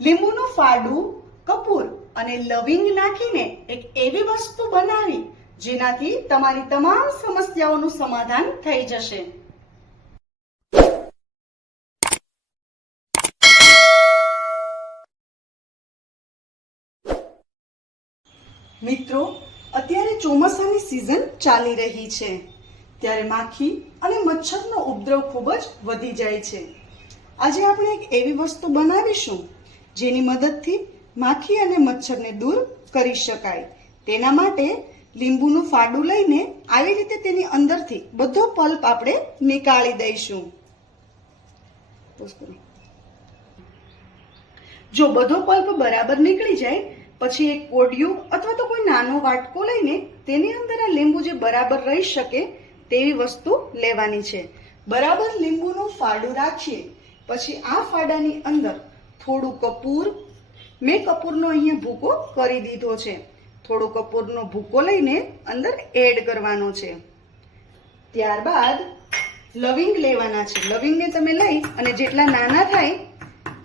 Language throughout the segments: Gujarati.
લીંબુનું ફાડું, કપૂર અને લવિંગ નાખીને એક એવી વસ્તુ બનાવી જેનાથી તમારી તમામ સમસ્યાઓનું સમાધાન થઈ જશે. મિત્રો, અત્યારે ચોમાસાની સિઝન ચાલી રહી છે, ત્યારે માખી અને મચ્છરનો ઉપદ્રવ ખૂબ જ વધી જાય છે. આજે આપણે એક એવી વસ્તુ બનાવીશું જેની મદદથી માખી અને મચ્છરને દૂર કરી શકાય. તેના માટે લીંબુનું ફાડું લઈને આવી રીતે તેની અંદરથી બધો પલ્પ આપણે નીકાળી દઈશું. જો બધો પલ્પ બરાબર નીકળી જાય પછી એક કોડિયું અથવા તો કોઈ નાનો વાટકો લઈને તેની અંદર આ લીંબુ જે બરાબર રહી શકે તેવી વસ્તુ લેવાની છે. બરાબર લીંબુનું ફાડું રાખીએ પછી આ ફાડાની અંદર થોડું કપૂર, મેં કપૂરનો અહીંયા ભૂકો કરી દીધો છે, થોડો કપૂરનો ભૂકો લઈને અંદર એડ કરવાનો છે. ત્યારબાદ લવિંગ લેવાના છે. લવિંગને તમે લઈ અને જેટલા નાના થાય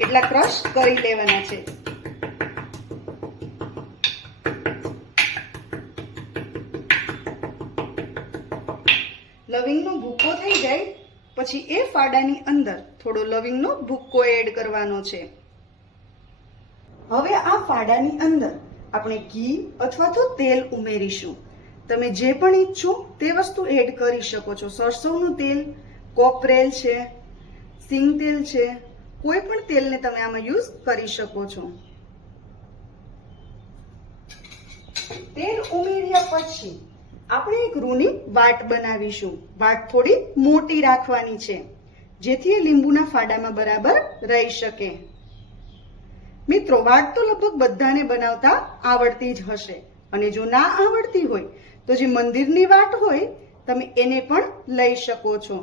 એટલા ક્રશ કરી લેવાના છે. લવિંગનો ભૂકો થઈ જાય પછી એ ફાડાની અંદર થોડો લવિંગનો ભૂકો એડ કરવાનો છે. હવે આ ફાડાની અંદર આપણે ઘી અથવા તો તેલ ઉમેરીશું. તમે જે પણ ઈચ્છો તે વસ્તુ એડ કરી શકો છો. સરસવનું તેલ, કોપરેલ છે, સિંગ તેલ છે, કોઈ પણ તેલને તમે આમાં યુઝ કરી શકો છો. તેલ ઉમેર્યા પછી આપણે એક રૂની વાટ બનાવીશું. વાટ થોડી મોટી રાખવાની છે જેથી એ લીંબુના ફાડામાં બરાબર રહી શકે. મિત્રો, વાટ તો લગભગ બધાને બનાવતા આવડતી જ હશે, અને જો ના આવડતી હોય તો જે મંદિરની વાટ હોય તમે એને પણ લઈ શકો છો.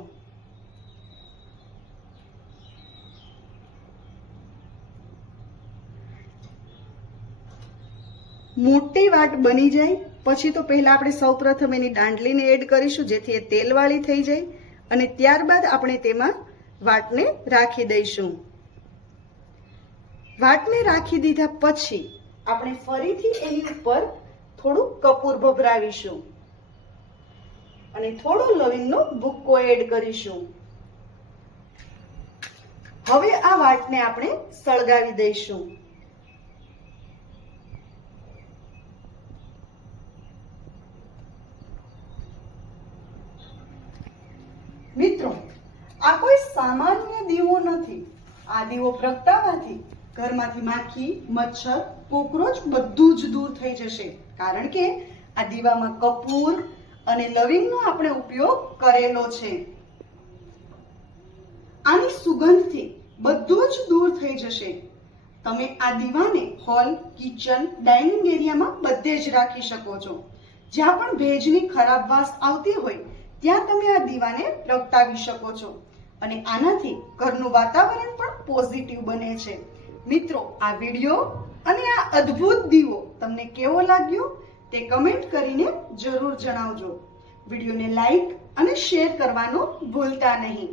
મોટી વાટ બની જાય પછી તો પહેલા આપણે સૌપ્રથમ એની દાંડલીને એડ કરીશું જેથી એ તેલવાળી થઈ જાય, અને ત્યારબાદ આપણે તેમાં વાટને રાખી દઈશું. વાટને રાખી દીધા પછી આપણે ફરીથી એની ઉપર થોડું કપૂર ભભરાવીશું અને થોડો લવિંગનો ભૂક્કો એડ કરીશું. હવે આ વાટને આપણે સળગાવી દઈશું. મિત્રો, આ કોઈ સામાન્ય દીવો નથી. આ દીવો પ્રગટાવવાથી ઘરમાંથી માખી, મચ્છર, કોકરોચ બધું જ દૂર થઈ જશે, કારણ કે આ દીવામાં કપૂર અને લવિંગનો આપણે ઉપયોગ કરેલો છે. આની સુગંધથી બધું જ દૂર થઈ જશે. તમે આ દીવાને હોલ, કિચન, ડાઇનિંગ એરિયામાં બધે જ રાખી શકો છો. જ્યાં પણ ભેજની ખરાબ વાસ આવતી હોય ત્યાં તમે આ દીવાને પ્રગટાવી શકો છો, અને આનાથી ઘરનું વાતાવરણ પણ પોઝિટિવ બને છે. મિત્રો, આ વિડીયો અને આ અદ્ભુત દીવો તમને કેવો લાગ્યો તે કમેન્ટ કરીને જરૂર જણાવજો. વિડીયોને લાઈક અને શેર કરવાનું ભૂલતા નહીં.